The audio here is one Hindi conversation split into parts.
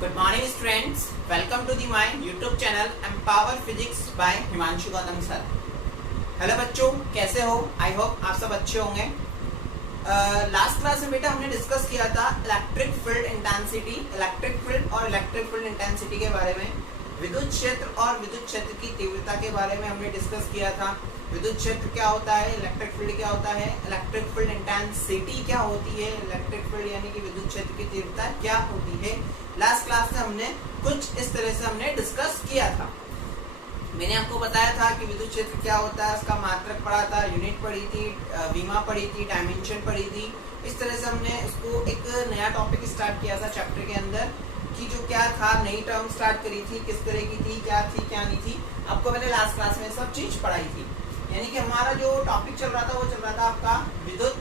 Good morning students, welcome to my YouTube channel Empower Physics by Himanshu Gautam sir. Hello बच्चों, कैसे हो? आई होप आप सब अच्छे होंगे। लास्ट क्लास में बेटा हमने डिस्कस किया था electric field intensity, electric field और इलेक्ट्रिक फील्ड इंटेंसिटी के बारे में, विद्युत क्षेत्र और विद्युत क्षेत्र की तीव्रता के बारे में हमने डिस्कस किया था। विद्युत क्षेत्र क्या होता है, इलेक्ट्रिक फील्ड क्या होता है, इलेक्ट्रिक फील्ड इंटेंसिटी क्या होती है, इलेक्ट्रिक फील्ड यानी कि विद्युत क्षेत्र की तीव्रता क्या होती है। लास्ट क्लास में हमने कुछ इस तरह से हमने डिस्कस किया था। मैंने आपको बताया था कि विद्युत क्षेत्र क्या होता है, उसका मात्रक पढ़ा था, यूनिट पढ़ी थी, विमा पढ़ी थी, डायमेंशन पढ़ी थी। इस तरह से हमने उसको एक नया टॉपिक स्टार्ट किया था चैप्टर के अंदर कि जो क्या था, नई टर्म स्टार्ट करी थी, किस तरह की थी, क्या नहीं थी। आपको मैंने लास्ट क्लास में सब चीज पढ़ाई थी। यानी कि हमारा जो टॉपिक चल रहा था वो चल रहा था आपका विद्युत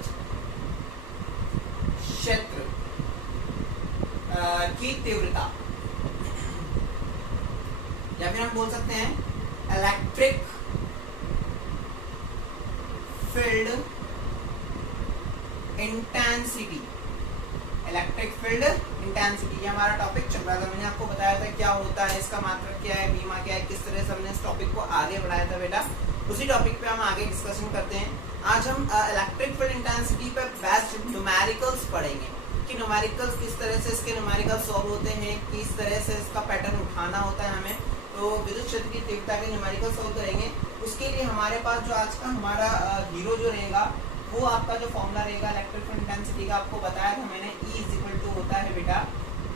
क्षेत्र की तीव्रता, या फिर हम बोल सकते हैं electric field intensity. Electric field intensity ये हमारा टॉपिक चल रहा था। मैंने आपको बताया था क्या होता है, इसका मात्रक क्या है, बीमा क्या है, किस तरह से हमने इस टॉपिक को आगे बढ़ाया था बेटा। उसी टॉपिक पे हम आगे डिस्कशन करते हैं। आज हम इलेक्ट्रिक फील्ड इंटेंसिटी पे बेस्ट न्यूमेरिकल्स पढ़ेंगे कि न्यूमेरिकल्स किस तरह से इसके न्यूमेरिकल्स सॉल्व होते हैं, किस तरह से इसका पैटर्न उठाना होता है हमें। तो विद्युत क्षेत्र की तीव्रता के न्यूमेरिकल सॉल्व करेंगे। उसके लिए हमारे पास जो आज का हमारा हीरो जो रहेगा वो आपका जो फॉर्मूला रहेगा इलेक्ट्रिक फील्ड इंटेंसिटी का, आपको बताया था मैंने, E इक्वल टू होता है बेटा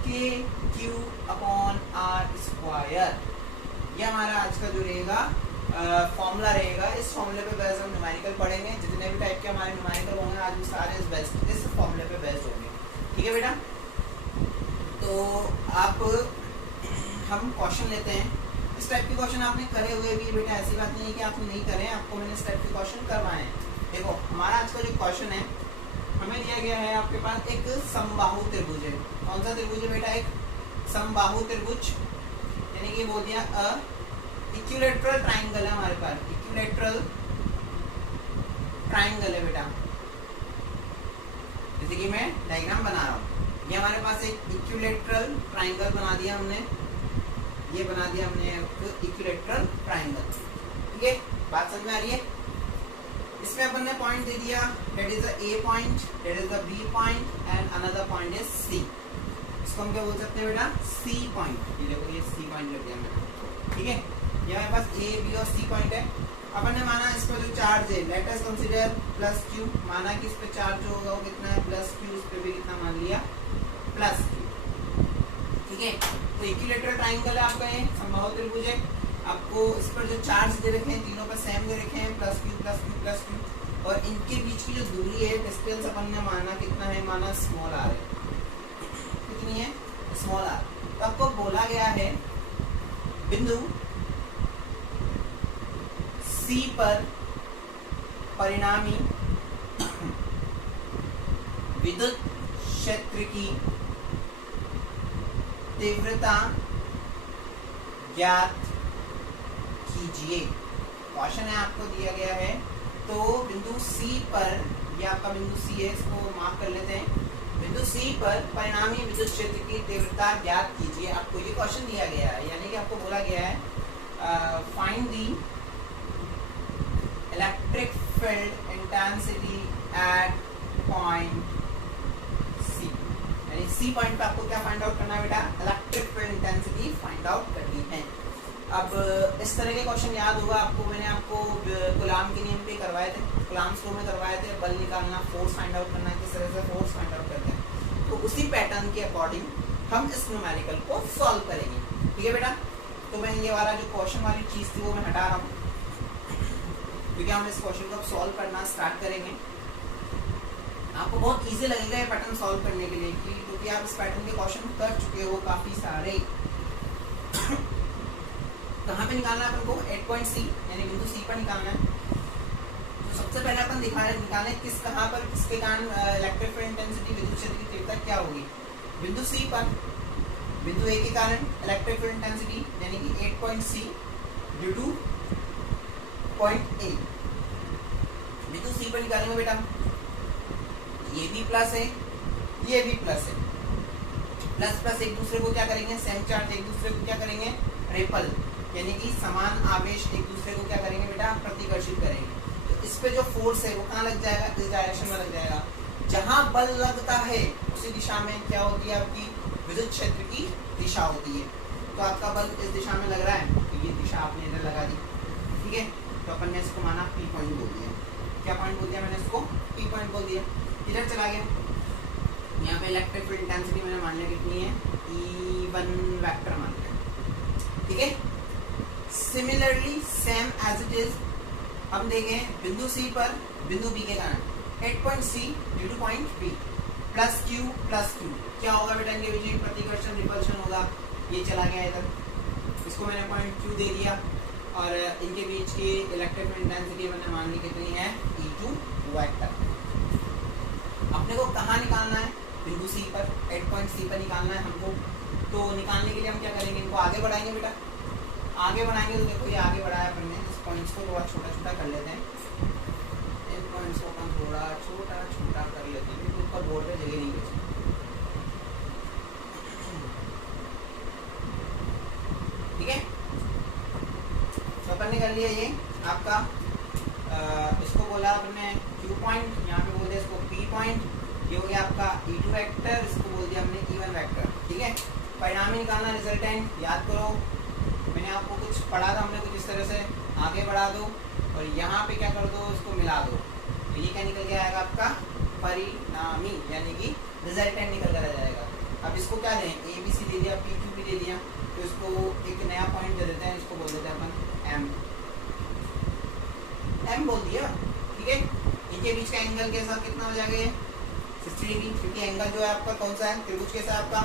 KQ/R²। ये हमारा आज का जो रहेगा फॉर्मूला रहेगा। इस फॉर्मूले पे बेस्ड हम न्यूमेरिकल पढ़ेंगे। जितने भी टाइप के हमारे न्यूमेरिकल होंगे आज भी सारे इस फॉर्मूले पे बेस्ड होंगे। ठीक है बेटा। तो आप हम क्वेश्चन लेते हैं। इस टाइप के क्वेश्चन आपने करे हुए भी बेटा, ऐसी बात नहीं है कि आपने नहीं करे, आपको मैंने इस टाइप के क्वेश्चन करवाए हैं। देखो हमारा आज का जो क्वेश्चन है, हमें दिया गया है आपके पास एक समबाहु त्रिभुज है। कौन सा त्रिभुज है बेटा? एक समबाहु त्रिभुज, यानी कि बोल दिया इक्विलैटरल ट्रायंगल है हमारे पास। इक्विलैटरल ट्रायंगल है बेटा, जैसे कि मैं डायग्राम बना रहा हूँ। ये हमारे पास एक इक्विलैटरल ट्रायंगल बना दिया हमने, ये बना दिया हमने इक्विलैटरल ट्रायंगल। ठीक है, बात समझ में आ रही है? इसमें अपन ने पॉइंट दे दिया, that is the A point, that is the B point and another point is C। इसको हम क्या बोल सकते हैं बेटा? C point. ये देखो ये C पॉइंट लग गया मेरे। ठीक है, ये हमारे पास A, B और C पॉइंट है। अपन ने माना इस पर जो चार्ज है, लेट अस कंसीडर +Q। माना कि इस पे चार्ज जो होगा वो कितना है, +Q। इस पे भी कितना मान लिया, +Q। ठीक है, तो इक्विलैटरल ट्रायंगल है आपका, ये समबाहु त्रिभुज है। आपको इस पर जो चार्ज दे रखे हैं तीनों पर सेम दे रखे हैं, +Q+Q+Q। और इनके बीच की जो दूरी है, डिस्टेंस अपन ने माना कितना है, माना स्मॉल r है। कितनी है? Small r। तो आपको बोला गया है बिंदु C पर परिणामी विद्युत क्षेत्र की तीव्रता ज्ञात कीजिए। क्वेश्चन है आपको दिया गया है। तो बिंदु C पर, ये आपका बिंदु C है, इसको मार्क कर लेते हैं। बिंदु C पर परिणामी विद्युत क्षेत्र की तीव्रता ज्ञात कीजिए। आपको ये क्वेश्चन दिया गया है, यानी कि आपको बोला गया है find the electric field intensity at point C। यानी C पॉइंट पे आपको क्या फाइंड आउट करना है बेटा? Electric field intensity find out करनी है। अब इस तरह के क्वेश्चन याद होगा आपको, मैंने आपको गुलाम के नियम पे करवाए थे, गुलाम्स लॉ में करवाए थे। बल निकालना, फोर्स फाइंड आउट करना, किस तरह से फोर्स फाइंड आउट करते हैं। तो उसी पैटर्न के अकॉर्डिंग हम इस न्यूमेरिकल को सॉल्व करेंगे। ठीक है बेटा। तो मैं ये वाला जो क्वेश्चन वाली चीज थी वो मैं हटा रहा हूँ, क्योंकि हम इस क्वेश्चन को अब सॉल्व करना स्टार्ट करेंगे। आपको बहुत ईजी लगेगा ये पैटर्न सॉल्व करने के लिए, क्योंकि आप इस पैटर्न के क्वेश्चन कर चुके हो काफी सारे। कहाँ पे निकालना है अपन को? 8 पॉइंट C, यानी बिंदु C पर निकालना है। तो सबसे पहले अपन निकालें किस, कहाँ पर, किसके कारण इलेक्ट्रिक फील्ड इंटेंसिटी, विद्युत क्षेत्र की तीव्रता क्या होगी? बिंदु C पर, बिंदु A के कारण इलेक्ट्रिक फील्ड इंटेंसिटी यानी कि 8 point C due to point A। बिंदु C पर निकालेंगे बेटा, ये भी प्लस है, ये भी प्लस है। प्लस प्लस एक दूसरे को क्या करेंगे, सेम चार्ज एक दूसरे को क्या करेंगे, रिपल, यानी कि समान आवेश एक दूसरे को क्या करेंगे बेटा, प्रतिकर्षित करेंगे। तो इस पे जो फोर्स है वो कहाँ लग जाएगा, इस डायरेक्शन में लग जाएगा। जहां बल लगता है उसी दिशा में क्या होती है, आपकी विद्युत क्षेत्र की दिशा होती है। तो आपका बल इस दिशा में लग रहा है, तो ये दिशा आपने इधर लगा दी, ठीक है। तो अपन ने इसको माना पी पॉइंट बोल दिया। क्या पॉइंट बोल दिया मैंने, इसको पी पॉइंट बोल दिया। इधर चला गया, यहाँ पे इलेक्ट्रिक फील्ड इंटेंसिटी मैंने मान लिया कितनी है, E1 वेक्टर मान लिया, ठीक है। Similarly same as it is हम देखें बिंदु सी पर बिंदु बी के कारण 8 point C due to point B plus Q क्या होगा बेटा, इनके बीच प्रतिकर्षण रिपल्शन होगा। ये चला गया इधर, इसको मैंने पॉइंट क्यू दे दिया, और इनके बीच की इलेक्ट्रिक फील्ड इंटेंसिटी मैंने मान ली कितनी है, E2 वेक्टर। अपने को कहाँ निकालना है, बिंदु सी पर 8 पॉइंट सी पर निकालना है हमको। तो निकालने के लिए हम क्या करेंगे, इनको आगे बढ़ाएंगे बेटा। आगे बढ़ाएंगे तो देखो ये आगे बढ़ाया अपन ने, इस पॉइंट्स को थोड़ा छोटा छोटा कर लेते हैं, इन पॉइंट्स को अपन थोड़ा छोटा छोटा कर लेते हैं क्योंकि ऊपर बोर्ड पे जगह नहीं बची, ठीक है। तो अपन ने कर लिया ये आपका इसको बोला आपने Q पॉइंट, यहाँ पे बोल दिया इसको P पॉइंट, ये हो गया आपका E2 वेक्टर, इसको बोल दिया हमने E1 वेक्टर, ठीक है। परिणामी निकालना, रिजल्टेंट याद करो, मैंने आपको कुछ पढ़ा था, हमने कुछ इस तरह से आगे बढ़ा दो और यहाँ पे क्या कर दो, इसको मिला दो, तो ये क्या निकल के आएगा आपका परिणामी, यानी कि रिजल्टेंट निकल कर आ जाएगा। अब इसको क्या दें, ABC दे दिया, PQ भी दे दिया, तो इसको एक नया पॉइंट दे देते हैं, इसको बोल देते हैं अपन M बोल दिया, ठीक है। इनके बीच का एंगल के साथ कितना हो जाएगा, 60 डिग्री, क्योंकि एंगल जो है आपका कौन सा है, त्रिभुज कैसा है आपका,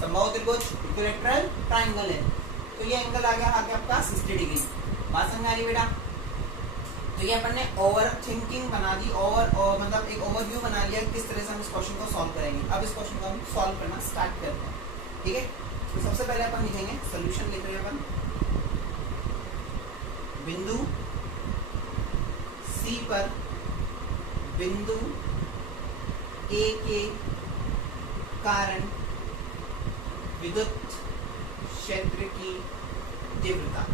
समबाहु त्रिभुज, इक्विलैटरल ट्रायंगल है, तो ये एंगल आ गया आपका 60 डिग्री। बात समझ आ रही बेटा। तो ये अपन ने ओवर थिंकिंग बना दी, और मतलब एक ओवरव्यू बना लिया किस तरह से हम इस क्वेश्चन को सॉल्व करेंगे। अब इस क्वेश्चन को हम सॉल्व करना स्टार्ट करते हैं, ठीक है। तो सबसे पहले अपन लिखेंगे, सोल्यूशन लिख रहे हैं अपन, बिंदु सी पर बिंदु ए के कारण विद्युत क्षेत्र की तीव्रता,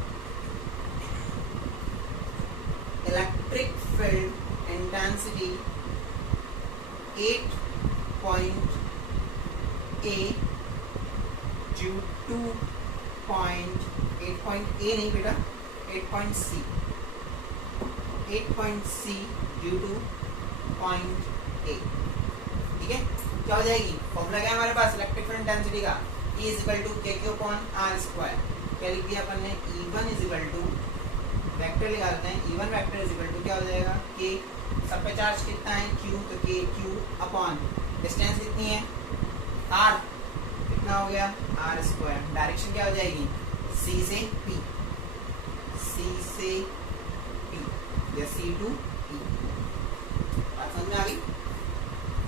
electric field intensity 8 point A due to point 8 point A नहीं बेटा, 8 point C, 8 point C due to point A, ठीक है। क्या हो जाएगी, फॉर्मूला क्या है हमारे पास इलेक्ट्रिक फील्ड इंटेंसिटी का, E इक्वल टू KQ/R²। क्या लिख दिया अपन ने, E1 इक्वल टू वेक्टर लगा लेते हैं, E1 वेक्टर इक्वल टू क्या हो जाएगा, K, सब पे चार्ज कितना है Q, तो KQ अपॉन डिस्टेंस कितनी है R, कितना हो गया R²। डायरेक्शन क्या हो जाएगी, C से P, C से P या C to P। बात समझ में आ गई,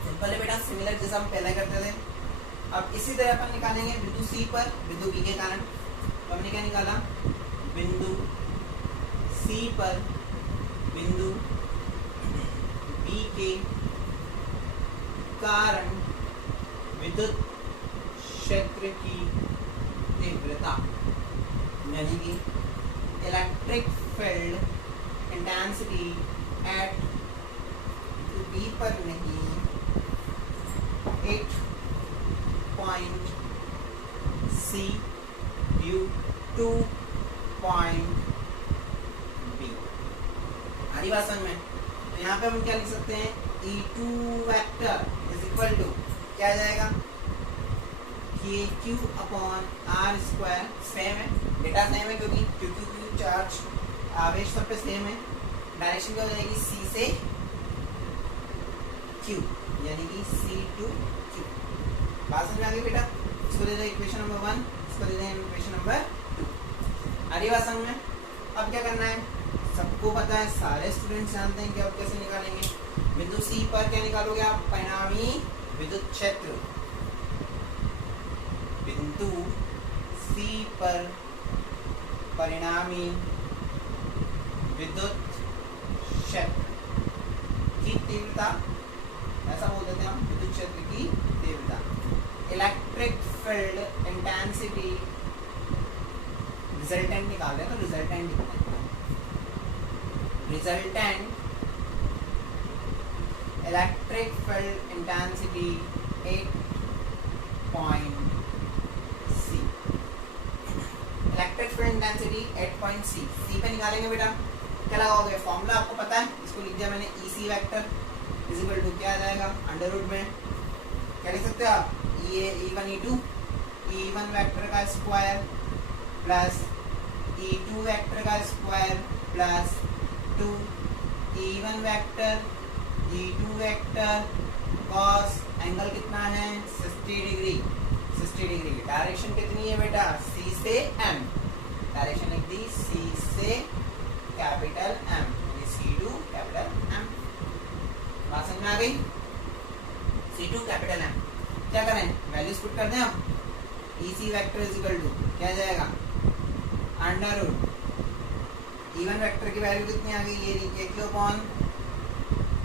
सिंपल है बेटा, सिमिलर जैसा हम पहले करते थे। अब इसी तरह अपन निकालेंगे बिंदु सी पर बिंदु बी के कारण। तो हमने क्या निकाला, बिंदु सी पर बिंदु बी के कारण विद्युत क्षेत्र की तीव्रता, यानी कि electric field intensity at B पर नहीं, 8 point C due to point B। हरी बात समझ में। तो यहाँ पे हम क्या लिख सकते हैं, E2 vector is equal to क्या आ जाएगा, KQ अपॉन R²। सेम है, डेटा सेम है क्योंकि QQ चार्ज आवेश सब पे सेम है। डायरेक्शन क्या हो जाएगी, C से Q, यानी कि C to Q। बात समझ में आ गई बेटा। इसको दे दो इक्वेशन नंबर 1, इसको दे दें इक्वेशन नंबर 2। आ रही बात समझ में। अब क्या करना है, सबको पता है, सारे स्टूडेंट्स जानते हैं कि अब कैसे निकालेंगे। बिंदु सी पर क्या निकालोगे आप, परिणामी विद्युत क्षेत्र। बिंदु सी पर परिणामी विद्युत क्षेत्र की तीव्रता, ऐसा बोल देते हैं हम, विद्युत क्षेत्र की तीव्रता। इलेक्ट्रिक इंटेंसिटी रिजल्टेंट निकाल रहे हैं तो रिजल्टेंट लिखते हैं, resultant electric field intensity 8.c, electric field intensity 8.c सी पे निकालेंगे बेटा। क्या लगाओगे, फॉर्मूला आपको पता है, इसको लिख दिया मैंने, EC vector is equal to क्या आ जाएगा, अंडर रूट में क्या लिख सकते हो आप, E1 E2, E1 वेक्टर का स्क्वायर प्लस E2 वेक्टर का square plus 2 E1 vector E2 vector cos angle कितना है 60 डिग्री, 60 डिग्री। डायरेक्शन कितनी है बेटा, C से M, डायरेक्शन लिख दी C से capital M, C2 capital M। बात समझ में आ गई, C2 कैपिटल M। क्या करें, वैल्यूज पुट कर दें हम, EC vector is equal to क्या जाएगा, अंडर रूट E1 वेक्टर की वैल्यू कितनी आ गई, ये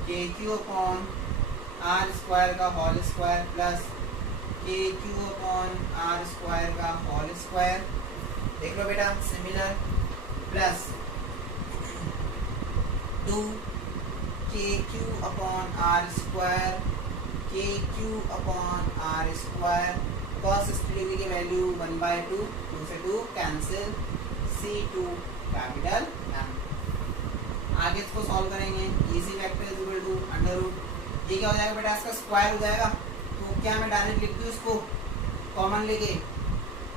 KQ अपॉन R स्क्वायर का whole square plus KQ upon R square का होल स्क्वायर, देख लो बेटा similar, plus 2 KQ upon R square, KQ upon R square, cos 60 degree की वैल्यू 1/2, 2 से 2 कैंसिल, C2 कैपिटल M। आगे इसको सॉल्व करेंगे, EC vector is equal to under root, ये क्या हो जाएगा बेटा, इसका स्क्वायर हो जाएगा, तो क्या मैं डायरेक्ट लिख दूँ इसको कॉमन लेके,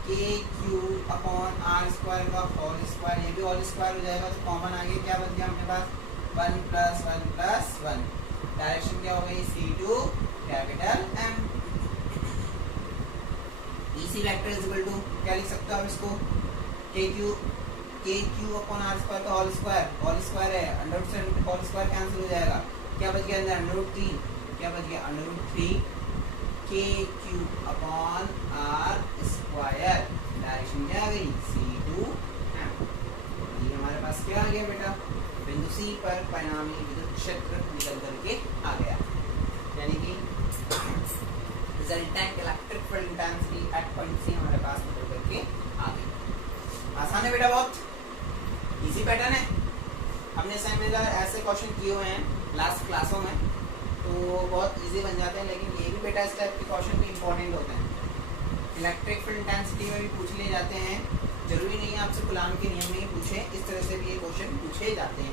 KQ अपॉन R स्क्वायर का होल स्क्वायर, ये भी होल स्क्वायर हो जाएगा, तो कॉमन आगे क्या बच गया अपने पास, 1 + 1 + 1, डायरेक्शन क्या हो गई, C2 capital M। EC vector is equal to क्या लिख सकते हो आप इसको, KQ अपॉन R स्क्वायर का होल स्क्वायर है, अंडर रूट से होल स्क्वायर कैंसिल हो जाएगा, क्या बच गया अंदर, अंडर रूट 3, क्या बच गया under root 3 KQ upon R square, direction क्या आ गई, C2 M। ये हमारे पास क्या आ गया बेटा, बिंदु C पर परिणामी विद्युत क्षेत्र निकल करके आ गया, यानी कि resultant electric field intensity 8.c हमारे पास निकल करके आ गई। आसान है बेटा, बहुत इजी पैटर्न है, हमने असाइनमेंट ऐसे क्वेश्चन किए हुए हैं लास्ट क्लासों में, तो बहुत इजी बन जाते हैं, लेकिन ये भी बेटा इस टाइप के क्वेश्चन भी इंपॉर्टेंट होते हैं, इलेक्ट्रिक फील्ड इंटेंसिटी में भी पूछ लिए जाते हैं, जरूरी नहीं है आपसे गुलाम के नियम में ही पूछे, इस तरह से भी ये क्वेश्चन पूछे जाते हैं,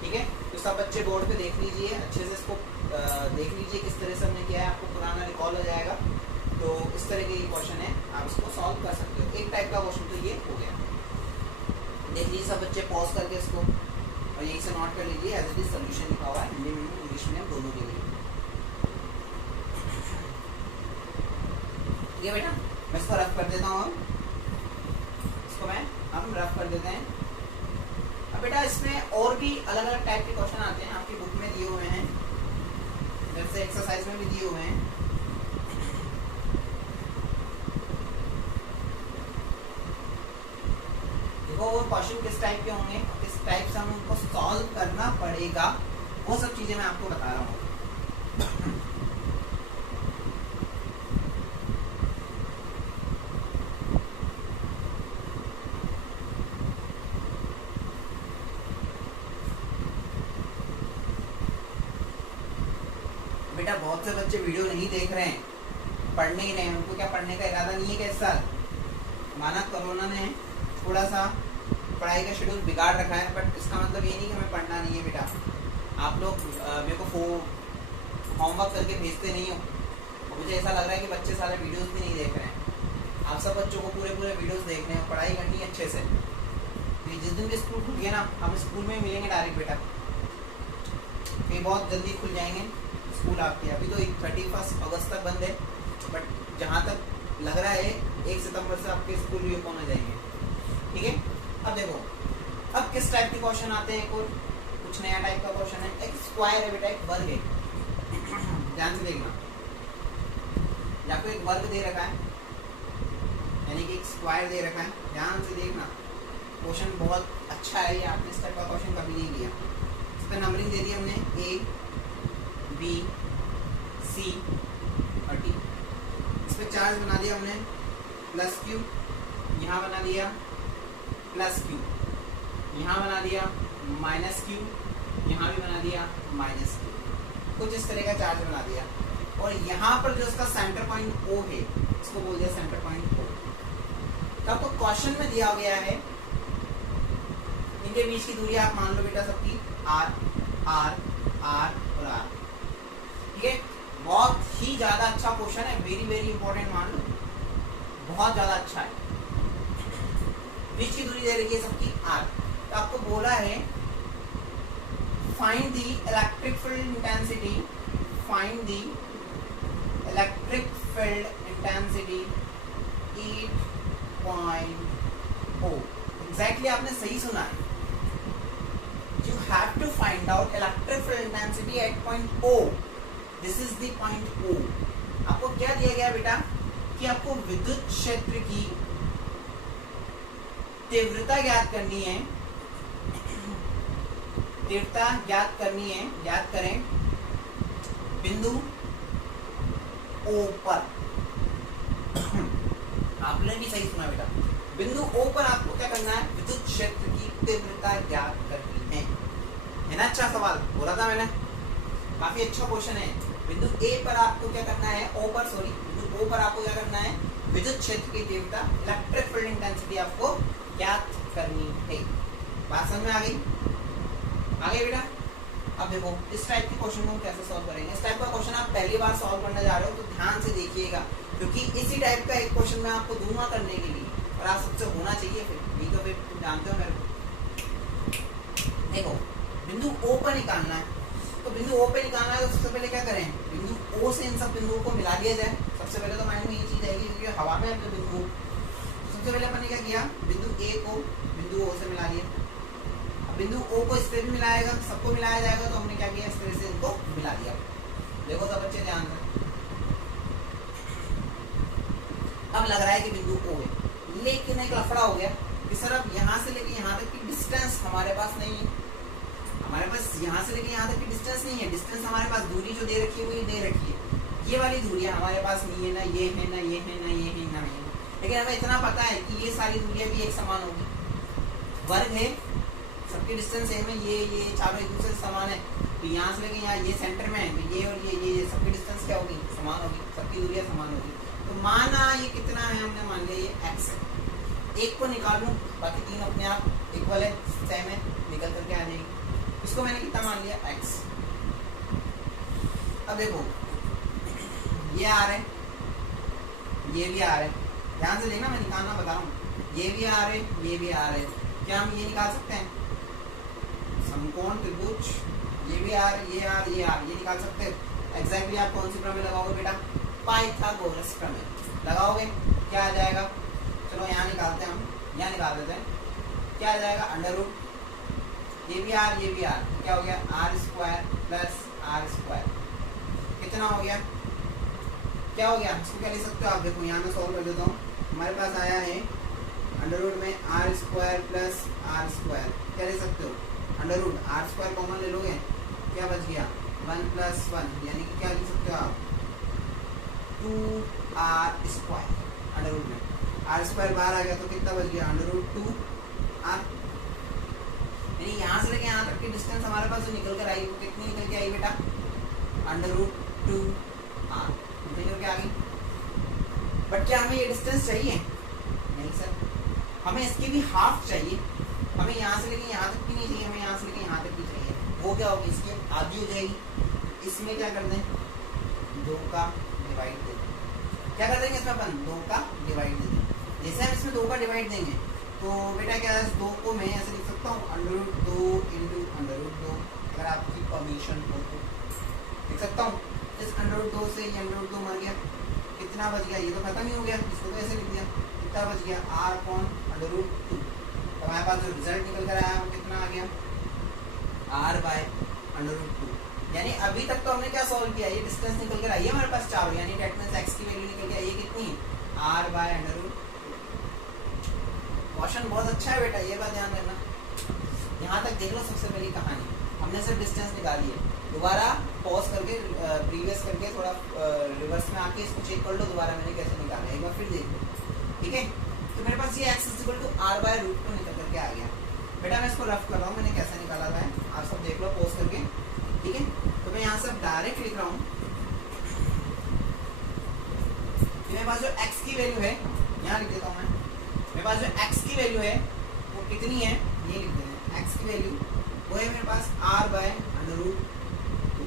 ठीक है। तो सब बच्चे बोर्ड पे देख लीजिए, अच्छे से इसको देख लीजिए किस तरह से हमने किया है, आपको पुराना रिकॉल हो जाएगा, तो इस तरह के ये क्वेश्चन है, आप इसको सॉल्व कर सकते हो, एक टाइप का क्वेश्चन तो ये हो गया, देख लीजिए सब बच्चे पॉज करके इसको, और यहीं से नोट कर लीजिए एज इट इज सोल्यूशन लिखा हुआ है, हिंदी मीडियम इंग्लिश मीडियम दोनों के लिए, ठीक है बेटा। मैं इसको रफ कर देता हूँ, इसको हम रफ कर देते हैं। अब बेटा इसमें और भी अलग अलग टाइप के क्वेश्चन आते हैं, आपकी बुक में दिए हुए हैं, जैसे एक्सरसाइज में भी दिए हुए हैं, देखो वो क्वेश्चन किस टाइप के होंगे, किस टाइप से हमें उनको सॉल्व करना पड़ेगा, वो सब चीजें मैं आपको बता रहा हूँ। बेटा बहुत से बच्चे वीडियो नहीं देख रहे हैं, पढ़ने ही नहीं, उनको क्या पढ़ने का इरादा नहीं है क्या इस साल, माना कोरोना ने थोड़ा सा पढ़ाई का शेड्यूल बिगाड़ रखा है, बट इसका मतलब ये नहीं कि हमें पढ़ना नहीं है बेटा। आप लोग मेरे को होमवर्क करके भेजते नहीं हो, और मुझे ऐसा लग रहा है कि बच्चे सारे वीडियोस भी नहीं देख रहे हैं। आप सब बच्चों को पूरे वीडियोस देखने हैं, पढ़ाई करनी है अच्छे से। तो जिस दिन भी स्कूल खुल गया ना, हम स्कूल में मिलेंगे डायरेक्ट बेटा, ये बहुत जल्दी खुल जाएंगे स्कूल आपके। अभी तो 31 अगस्त तक बंद है, बट जहाँ तक लग रहा है 1 सितंबर से आपके स्कूल भी ओपन हो जाएंगे, ठीक है। अब देखो अब किस टाइप के क्वेश्चन आते हैं, कुछ नया टाइप का क्वेश्चन है, एक स्क्वायर है बेटा, एक वर्ग है, ध्यान से देखना, आपको एक वर्ग दे रखा है, यानी कि एक स्क्वायर दे रखा है, ध्यान से देखना, क्वेश्चन बहुत अच्छा है, ये आपने इस टाइप का क्वेश्चन कभी नहीं लिया। इस पर नंबरिंग दे दी हमने A, B, C और D, इस पर चार्ज बना दिया हमने प्लस क्यू, यहाँ बना दिया प्लस क्यू, यहाँ बना दिया माइनस क्यू, यहाँ भी बना दिया माइनस क्यू, कुछ इस तरह का चार्ज बना दिया। और यहाँ पर जो इसका सेंटर पॉइंट O है, इसको बोल दिया सेंटर पॉइंट O। तो आपको क्वेश्चन में दिया गया है इनके बीच की दूरी आप मान लो बेटा सबकी R R R और R, ठीक है। बहुत ही ज्यादा अच्छा क्वेश्चन है, वेरी वेरी इंपॉर्टेंट, मान लो बहुत ज्यादा अच्छा है। बीच की दूरी दे रखी है सबकी R, तो आपको बोला है find the electric field intensity, find the electric field intensity 8.0। Exactly आपने सही सुना है, you have to find out electric field intensity at point O. This is the point O. आपको क्या दिया गया बेटा कि आपको विद्युत क्षेत्र की तीव्रता ज्ञात करनी है, तीव्रता ज्ञात करनी है, ज्ञात करें बिंदु O पर। आपने भी सही सुना बेटा, बिंदु O पर आपको क्या करना है, विद्युत क्षेत्र की तीव्रता ज्ञात करनी है ना। अच्छा सवाल बोला था मैंने, काफी अच्छा क्वेश्चन है। बिंदु A पर आपको क्या करना है, O पर सॉरी, बिंदु O पर आपको क्या करना है, विद्युत क्षेत्र की तीव्रता इलेक्ट्रिक फील्ड इंटेंसिटी आपको ज्ञात करनी है। बात समझ में आ गई? आगे बेटा अब देखो इस टाइप के क्वेश्चन को कैसे सॉल्व करेंगे। इस टाइप का क्वेश्चन आप पहली बार सॉल्व करने जा रहे हो तो ध्यान से देखिएगा, क्योंकि इसी टाइप का एक क्वेश्चन मैं आपको दूंगा करने के लिए और आप सबसे होना चाहिए फिर, नहीं तो फिर जानते हो मेरे को। देखो बिंदु O पर निकालना है, तो बिंदु O पे निकालना है तो सबसे पहले क्या करें, बिंदु O से इन सब बिंदुओं को मिला दिया जाए। सबसे पहले तो माइंड में ये चीज आएगी क्योंकि हवा में है बिंदु। सबसे पहले अपन ने क्या किया, बिंदु A को बिंदु O से मिला दिया। अब बिंदु O को इस तरह भी मिलाएगा, सबको मिलाया जाएगा, तो हमने क्या किया, इस तरह से इनको मिला दिया। देखो सब बच्चे ध्यान से, अब लग रहा है कि बिंदु O है, लेकिन एक लफड़ा हो गया कि सर अब यहाँ से लेके यहाँ तक की डिस्टेंस हमारे पास नहीं है। हमारे पास यहाँ से लेके यहाँ तक की डिस्टेंस नहीं है। डिस्टेंस हमारे पास दूरी जो दे रखी है वो ये दे रखी है, ये वाली दूरियां हमारे पास नहीं है, ना ये है ना ये है ना ये है ना ये। लेकिन हमें इतना पता है कि ये सारी दूरियां भी एक समान होगी, वर्ग है, सबकी डिस्टेंस सेम है, ये चारों एक दूसरे से समान है। तो यहाँ से लेके यहाँ ये सेंटर में है, तो ये और ये सबकी डिस्टेंस क्या होगी, समान होगी, सबकी दूरियां समान होगी। तो माना ये कितना है, हमने मान लिया ये x है। एक को निकालूं, बाकी तीन अपने आप इक्वल है, सेम है, निकल करके आ जाएगी। इसको मैंने कितना मान लिया, x। अब देखो ये आ रहे, ये भी आ रहे, ध्यान से देखना, मैं निकालना बता रहा हूँ। ये भी आ रहे, ये भी आ रहे, क्या हम ये निकाल सकते हैं, समकोण त्रिभुज, ये भी आ रहे, ये आ रहे, ये निकाल सकते हैं। एग्जैक्टली आप कौन सी प्रमेय लगाओगे बेटा, पाइथागोरस प्रमेय लगाओगे। क्या आ जाएगा, चलो यहाँ निकालते हैं हम, यहाँ निकाल देते हैं। क्या आ जाएगा, अंडर रूट, ये भी आर, ये भी आर, क्या हो गया, R square plus R square, कितना हो गया, क्या हो गया, इसको क्या ले सकते हो आप, देखो यहाँ मैं सॉल्व कर देता हूँ। हमारे पास आया है अंडर रूट में R square plus R square, क्या ले सकते हो, under root R square common ले लोगे, क्या बच गया, 1 + 1, यानी कि क्या लिख सकते हो आप, 2r स्क्वायर। अंडर रूट में आर स्क्वायर बाहर आ गया तो कितना बच गया, अंडर रूट 2r। यानी यहाँ से लेके यहाँ तक की डिस्टेंस हमारे पास जो निकल कर आई वो कितनी निकल के आई बेटा, अंडर रूट 2r निकल करके आ गई। बट क्या हमें ये डिस्टेंस चाहिए, नहीं सर, हमें इसकी भी हाफ चाहिए। हमें यहाँ से लेके यहाँ तक की नहीं चाहिए, हमें यहाँ से लेके यहाँ तक की चाहिए। वो क्या होगी, इसकी आधी हो जाएगी। इसमें क्या कर दें, 2 का डिवाइड दे दें। क्या कर देंगे इसमें अपन, 2 का डिवाइड दे दें। जैसे हम इसमें 2 का डिवाइड देंगे तो बेटा क्या है, 2 को मैं ऐसे लिख सकता हूँ, under root 2 into under root 2, अगर आपकी परमिशन हो तो लिख सकता हूँ। इस अंडर रूट 2 से ये अंडर रूट 2 मर गया, कितना बच गया, ये तो खत्म ही हो गया, इसको तो ऐसे लिख दिया, कितना बच गया, r अपॉन अंडर रूट 2। तो हमारे पास जो रिजल्ट निकल कर आया वो कितना आ गया, r बाय अंडर रूट 2। यानी अभी तक तो हमने क्या सॉल्व किया, ये डिस्टेंस निकल कर आई है हमारे पास 4, यानी दैट मींस x की वैल्यू निकल के आई है कितनी, r by under root. Question बहुत अच्छा है बेटा, ये बात ध्यान रखना। यहाँ तक देख लो, सबसे पहली कहानी हमने सिर्फ डिस्टेंस निकाली है। दोबारा पॉज करके प्रीवियस करके थोड़ा रिवर्स में आके इसको चेक कर लो, दोबारा मैंने कैसे निकाला, एक बार फिर देखो। ठीक है, तो मेरे पास ये x equal to r by root 2 निकल करके आ गया। बेटा मैं इसको रफ कर रहा हूँ, मैंने कैसे निकाला हुआ है आप सब देख लो पॉज करके, ठीक है। तो मैं यहाँ से डायरेक्ट लिख रहा हूँ, मेरे पास जो x की वैल्यू है यहाँ लिख देता हूँ मैं, मेरे पास जो x की वैल्यू है वो कितनी है ये लिख देते हैं। x की वैल्यू वो है मेरे पास r बाय अंडर रूट 2,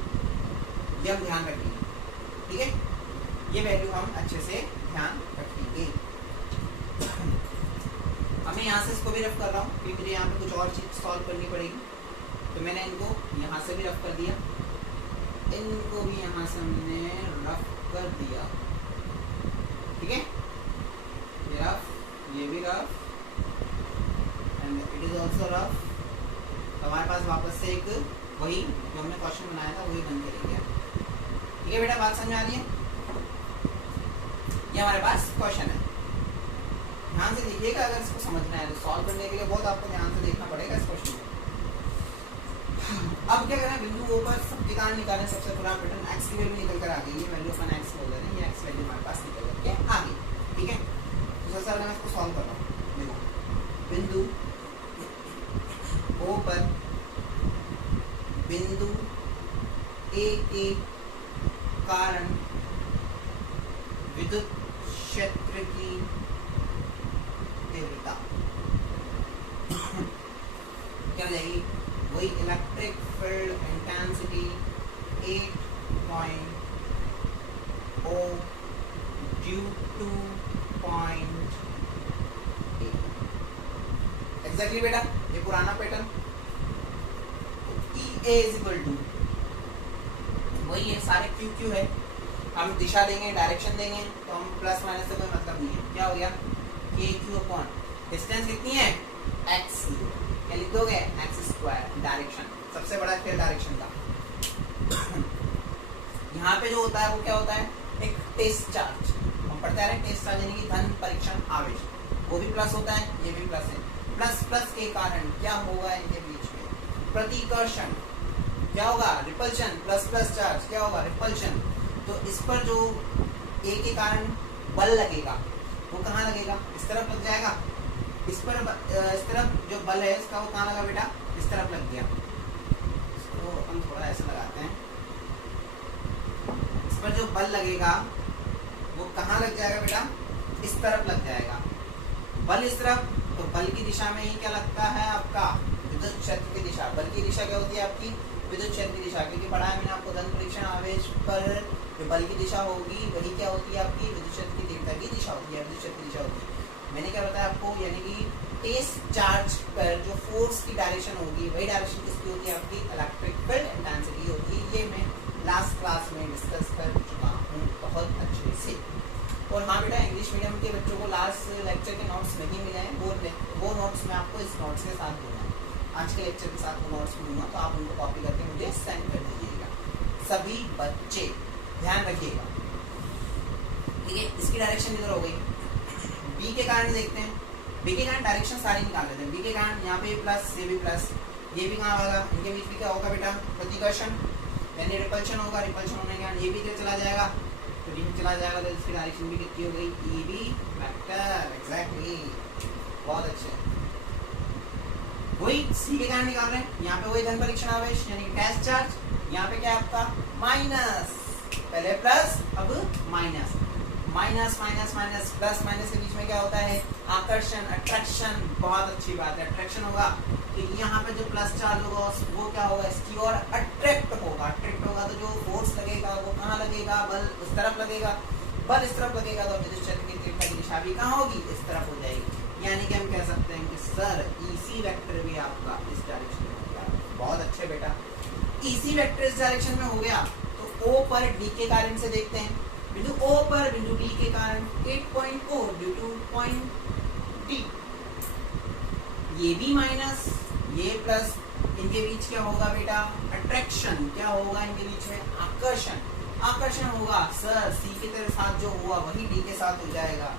ये हम ध्यान रखेंगे, ठीक है। ये वैल्यू हम अच्छे से ध्यान रखेंगे। हमें यहाँ से इसको भी रफ कर रहा हूँ क्योंकि मुझे यहाँ पे कुछ और चीज सॉल्व करनी पड़ेगी, तो मैंने इनको यहाँ से भी रफ कर दिया, इनको भी यहाँ से हमने रफ कर दिया, ठीक है। ये रफ, ये भी rough and it is also rough. तो हमारे पास वापस से एक वही जो हमने क्वेश्चन बनाया था वही बन के गया, ठीक है बेटा। बात समझ आ रही है? ये हमारे पास क्वेश्चन है, ध्यान से देखिएगा। अगर इसको समझना है तो सॉल्व करने के लिए बहुत आपको ध्यान से देखना पड़ेगा इस क्वेश्चन को। अब क्या करें, बिंदु O पर सबके कारण निकालें। सबसे पहला पैटर्न x की वैल्यू निकल कर आ गई, ये वैल्यू अपन x बोल रहे हैं, ये x वैल्यू हमारे पास निकल करके आ गई, ठीक है। तो सबसे पहले मैं इसको सॉल्व कर रहा हूँ। देखो बिंदु O पर बिंदु A के कारण विद्युत क्षेत्र की तीव्रता क्या हो जाएगी, वही electric field intensity 8.0 due to point A. Exactly बेटा, ये पुराना pattern. E A is equal to वही है, सारे Q Q है। हम दिशा देंगे, डायरेक्शन देंगे, तो हम प्लस माइनस से कोई मतलब नहीं है। क्या हो गया, के क्यू अपॉन डिस्टेंस कितनी है x, क्या लिख दोगे x स्क्वायर, डायरेक्शन सबसे बड़ा खेल डायरेक्शन का। यहाँ पे जो होता है वो क्या होता है, एक टेस्ट चार्ज, हम पढ़ते आ रहे हैं टेस्ट चार्ज यानी कि धन परीक्षण आवेश, वो भी प्लस होता है, ये भी प्लस है। प्लस प्लस के कारण क्या होगा इनके बीच में, प्रतिकर्षण। क्या होगा, रिपल्शन। प्लस प्लस चार्ज क्या होगा, रिपल्शन। तो इस पर जो A के कारण बल लगेगा वो कहाँ लगेगा, इस तरफ लग जाएगा। इस पर इस तरफ जो बल है इसका वो कहाँ लगा बेटा, इस तरफ लग गया। इसको हम थोड़ा ऐसे लगाते हैं, इस पर जो बल लगेगा वो कहाँ लग जाएगा बेटा, इस तरफ लग जाएगा। बल इस तरफ, तो बल की दिशा में ही क्या लगता है आपका, विद्युत क्षेत्र की दिशा। बल की दिशा क्या होती है आपकी, विद्युत क्षेत्र की दिशा। क्योंकि पढ़ा है मैंने आपको धन परीक्षण आवेश पर जो बल की दिशा होगी वही क्या होती है आपकी, विद्युत क्षेत्र की तीव्रता की दिशा होती है, विद्युत क्षेत्र की दिशा होती है। मैंने क्या बताया आपको, यानी कि टेस्ट चार्ज पर जो फोर्स की डायरेक्शन होगी वही डायरेक्शन किसकी होती है आपकी, इलेक्ट्रिक फील्ड इंटेंसिटी होती है। ये मैं लास्ट क्लास में डिस्कस कर चुका हूँ बहुत अच्छे से। और हाँ बेटा, इंग्लिश मीडियम के बच्चों को लास्ट लेक्चर के नोट्स नहीं मिले हैं, वो नोट्स मैं आपको इस नोट्स के साथ दूंगा, आज के लेक्चर के साथ वो नोट्स दूंगा, तो आप उनको कॉपी करके मुझे सेंड कर दीजिएगा। सभी बच्चे ध्यान रखिएगा, ठीक है। इसकी डायरेक्शन इधर हो गई। बी के कारण देखते हैं, बी के कारण डायरेक्शन सारी निकाल लेते हैं। बी के कारण यहाँ पे प्लस, ये भी प्लस, ये भी कहाँ होगा, इनके बीच में क्या होगा बेटा, प्रतिकर्षण यानी रिपल्शन होगा। रिपल्शन होने के कारण ये भी चला जाएगा, तो डी में चला जाएगा, तो इसकी डायरेक्शन भी कितनी हो गई, ई बी वेक्टर। एग्जैक्टली, बहुत अच्छे। वही सी के कारण निकाल रहे हैं, यहाँ पे वही धन परीक्षण आवेश यानी टेस्ट चार्ज। यहाँ पे क्या है आपका, माइनस, पहले प्लस अब minus, minus minus minus, plus minus के बीच में क्या होता है, आकर्षण, अट्रैक्शन। बहुत अच्छी बात है, अट्रैक्शन होगा कि यहाँ पे जो प्लस चार्ज होगा वो क्या होगा, इसकी ओर अट्रैक्ट होगा। अट्रैक्ट होगा तो जो फोर्स लगेगा वो कहाँ लगेगा, बल उस तरफ लगेगा। बल इस तरफ लगेगा तो विद्युत क्षेत्र की तीव्रता की दिशा भी कहाँ होगी, इस तरफ हो जाएगी। यानी कि हम कह सकते हैं कि सर इसी वेक्टर भी आपका इस डायरेक्शन में हो गया। बहुत अच्छे बेटा, इसी वेक्टर इस डायरेक्शन में हो गया। तो O पर D के कारण से देखते हैं, बिंदु O पर बिंदु D के कारण 8.0 ड्यू टू पॉइंट D। ये भी माइनस, ये प्लस, इनके बीच क्या होगा बेटा, अट्रैक्शन। क्या होगा इनके बीच में, आकर्षण। आकर्षण होगा सर C के साथ जो हुआ वही D के साथ हो जाएगा।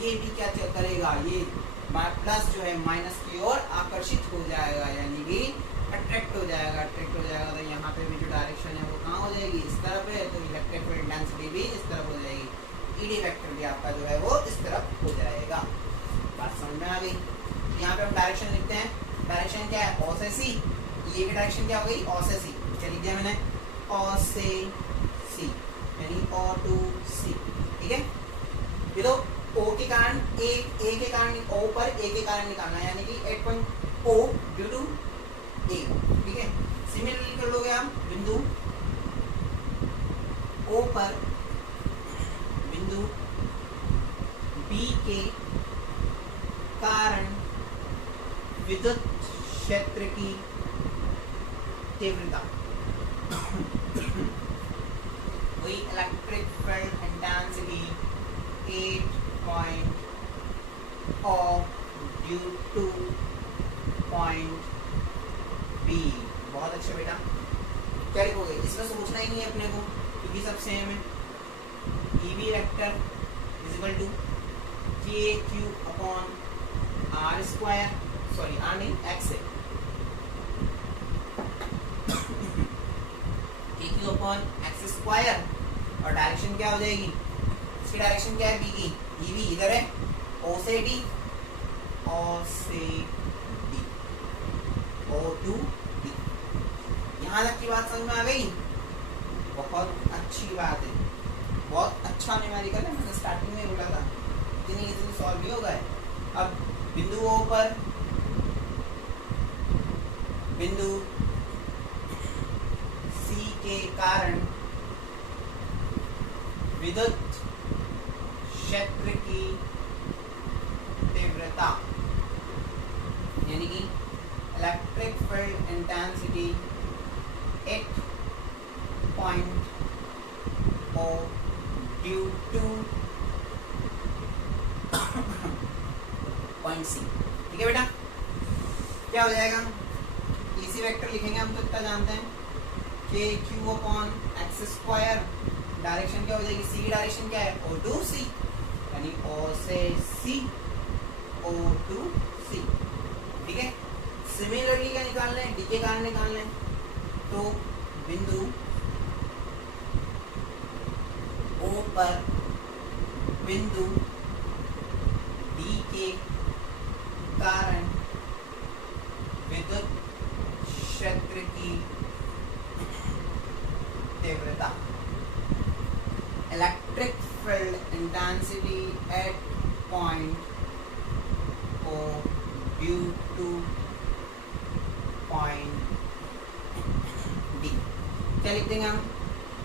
ये भी क्या करेगा, ये प्लस जो है माइनस की ओर आकर्षित हो जाएगा, यानी कि अट्रैक्ट हो जाएगा। अट्रैक्ट हो जाएगा तो यहाँ पे भी जो डायरेक्शन है वो कहाँ हो जाएगी, इस तरफ है, तो इलेक्ट्रिक फील्ड इंटेंसिटी भी इस तरफ हो जाएगी। ईडी वेक्टर भी आपका जो है वो इस तरफ हो जाएगा। समझ में आ गई। यहाँ पे हम डायरेक्शन लिखते हैं, डायरेक्शन क्या है, ओ से सी, ये की डायरेक्शन क्या हो गई, ओ से सी, क्या लिख दिया मैंने, ओ से सी यानी ओ टू सी, ठीक है। ये तो ओ के कारण ए के कारण ओ पर ए के कारण निकालना है, यानी कि at point O due to A, ठीक है। सिमिलरली कर लोगे आप बिंदु ओ पर बिंदु बी के कारण विद्युत क्षेत्र की तीव्रता, वही electric field intensity 8 O due to point B. बहुत अच्छा बेटा, क्या लिखोगे, इसमें सोचना ही नहीं है अपने को क्योंकि सब सेम है। EB vector is equal to KQ upon R square, sorry R नहीं X है, KQ अपॉन X स्क्वायर, और डायरेक्शन क्या हो जाएगी, इसकी डायरेक्शन क्या है, बी की, EB इधर है, O से D, O से D, O टू D। यहाँ तक की बात समझ में आ गई, बहुत अच्छी बात है, बहुत अच्छा न्यूमेरिकल है, मैंने स्टार्टिंग में बोला था इतनी इजीली सॉल्व भी होगा है। अब बिंदु O पर बिंदु C के कारण विद्युत क्षेत्र की तीव्रता, यानी कि electric field intensity 8 O due to point C, ठीक है बेटा। क्या हो जाएगा, इसी वेक्टर लिखेंगे हम तो इतना जानते हैं, KQ upon X square, direction क्या हो जाएगी, C की डायरेक्शन क्या है, O टू C, यानी O से C, O टू C, ठीक है। सिमिलरली क्या निकालना है, D के कारण निकालना है, तो बिंदु O पर बिंदु D के कारण विद्युत क्षेत्र की तीव्रता, electric field intensity at point O due to point D। क्या लिख देंगे हम,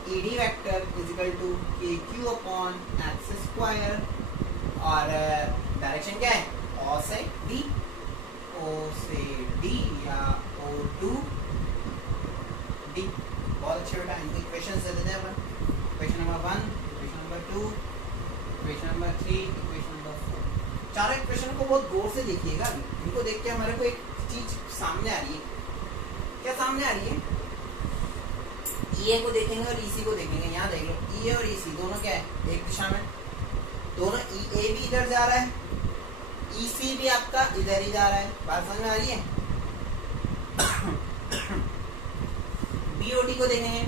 ED vector is equal to KQ upon X square, और डायरेक्शन क्या है, O से D, O से D या O टू D। बहुत अच्छे बेटा, इनको इक्वेशन दे देते हैं अपन, equation number 1, equation number 2, equation number 3, equation number 4। चारों इक्वेशन को बहुत गौर से देखिएगा, इनको देख के हमारे को एक चीज सामने आ रही है। क्या सामने आ रही है, EA को देखेंगे और EC को देखेंगे, यहाँ देख लो EA और EC दोनों क्या है, एक दिशा में, दोनों EA भी इधर जा रहा है, EC भी आपका इधर ही जा रहा है, बात समझ में आ रही है। BOD को देखेंगे,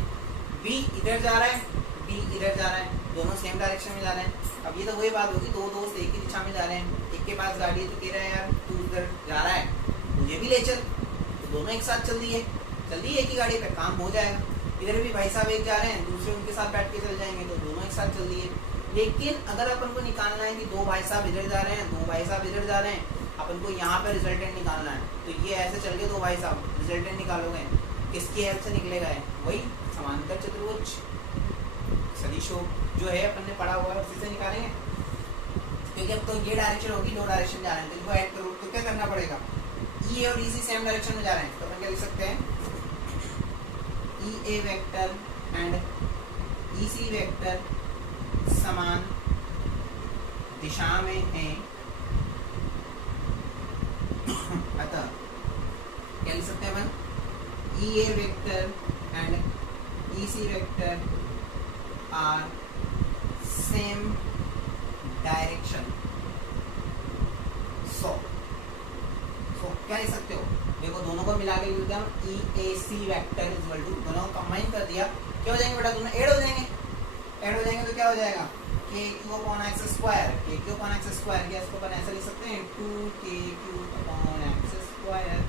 B इधर जा रहा है, B इधर जा रहा है, दोनों सेम डायरेक्शन में जा रहे हैं। अब ये तो वही बात होगी, दो दोस्त एक ही दिशा में जा रहे हैं, एक के पास गाड़ी है तो कह रहा है यार तू इधर जा रहा है मुझे भी ले चल, तो दोनों एक साथ चल दिए, एक ही गाड़ी पे काम हो जाएगा। इधर भी भाई साहब एक जा रहे हैं, दूसरे उनके साथ बैठ के चल जाएंगे, तो दोनों एक साथ चल दिए। लेकिन अगर अपन को निकालना है कि दो भाई साहब इधर जा रहे हैं, दो भाई साहब इधर जा रहे हैं, अपन को यहाँ पे रिजल्टेंट निकालना है, तो ये ऐसे चल के दो भाई साहब रिजल्टेंट निकालोगे, किसकी हेल्प से निकलेगा है, वही समांतर चतुर्भुज सदिश जो है अपन ने पढ़ा हुआ है उसी से निकालेंगे। क्योंकि अब तो ये डायरेक्शन होगी, दो डायरेक्शन जा रहे हैं, तो इनको ऐड करो, तो क्या करना पड़ेगा, ई और ई सी सेम डायरेक्शन में जा रहे हैं, तो अपन क्या लिख सकते हैं, E A vector and E C vector समान दिशा में हैं, अतः क्या लिख सकते हैं अपन, E A vector and E C vector are same direction. So क्या लिख सकते हो, देखो दोनों को मिला के लिखते हैं E A C vector equal to, दोनों को कंबाइन कर दिया, क्या हो जाएंगे बेटा, दोनों ऐड हो जाएंगे, ऐड हो जाएंगे तो क्या हो जाएगा, k q upon x square, k q upon x square या इसको अपन ऐसा लिख सकते हैं 2k³ अपॉन एक्स स्क्वायर।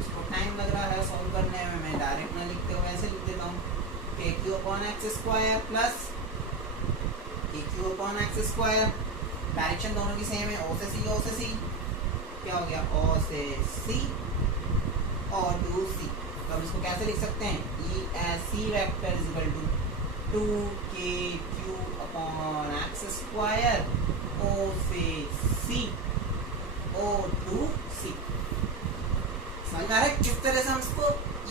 इसको टाइम लग रहा है सॉल्व करने में, मैं डायरेक्ट ना लिखते हुए ऐसे लिख देता हूँ k q upon x square plus k q upon x square. Direction दोनों की सेम है, ओ से सी, ओ से सी क्या हो गया, ओ से सी और टू सी। तो अब इसको कैसे लिख सकते हैं, E S C vector is equal to 2k³ upon x square O से सी ओ टू सी। समझ में आ रहा है किस तरह से हम इसको